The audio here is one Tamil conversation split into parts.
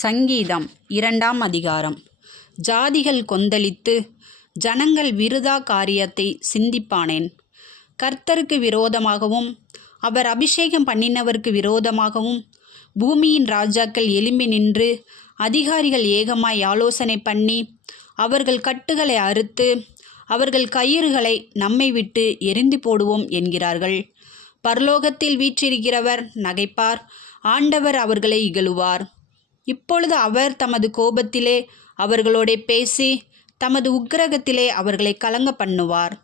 சங்கீதம் 2ஆம் அதிகாரம். ஜாதிகள் கொந்தளித்து ஜனங்கள் விருதா காரியத்தை சிந்திப்பானேன். கர்த்தருக்கு விரோதமாகவும் அவர் அபிஷேகம் பண்ணினவருக்கு விரோதமாகவும் பூமியின் ராஜாக்கள் எழும்பி நின்று அதிகாரிகள் ஏகமாய் ஆலோசனை பண்ணி அவர்கள் கட்டுகளை அறுத்து அவர்கள் கயிறுகளை நம்மை விட்டு எரிந்து போடுவோம் என்கிறார்கள். பரலோகத்தில் வீற்றிருக்கிறவர் நகைப்பார், ஆண்டவர் அவர்களை இகழுவார். இப்பொழுது அவர் தமது கோபத்திலே அவர்களோடே பேசி தமது உக்கிரகத்திலே அவர்களை கலங்க பண்ணுவார்.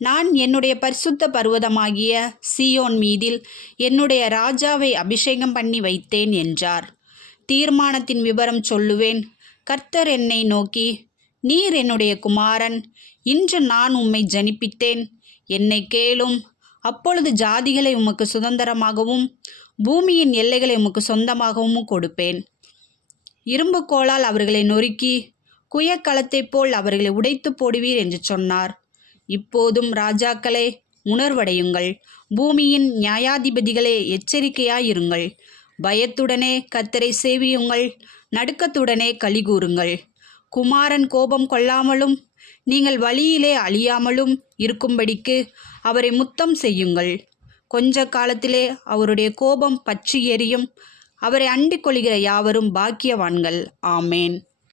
நான் என்னுடைய பரிசுத்த பர்வதமாகிய சீயோன் மீதில் என்னுடைய ராஜாவை அபிஷேகம் பண்ணி வைத்தேன் என்றார். தீர்மானத்தின் விவரம் சொல்லுவேன். கர்த்தர் என்னை நோக்கி, நீர் என்னுடைய குமாரன், இன்று நான் உம்மை ஜனிப்பித்தேன், என்னை கேளும். அப்பொழுது ஜாதிகளை உமக்கு சுதந்திரமாகவும் பூமியின் எல்லைகளை உமக்கு சொந்தமாகவும் கொடுப்பேன். இரும்பு கோலால் அவர்களை நொறுக்கி குயக்களத்தைப் போல் அவர்களை உடைத்து போடுவீர் என்று சொன்னார். இப்போதும் ராஜாக்களே, உணர்வடையுங்கள். பூமியின் நியாயாதிபதிகளே, எச்சரிக்கையாயிருங்கள். பயத்துடனே கர்த்தரை சேவியுங்கள், நடுக்கத்துடனே களிகூறுங்கள். குமாரன் கோபம் கொள்ளாமலும் நீங்கள் வழியிலே அழியாமலும் இருக்கும்படிக்கு அவரை முத்தம் செய்யுங்கள். கொஞ்ச காலத்திலே அவருடைய கோபம் பற்றி எரியும். அவரை அண்டிக் கொள்கிற யாவரும் பாக்கியவான்கள். ஆமேன்.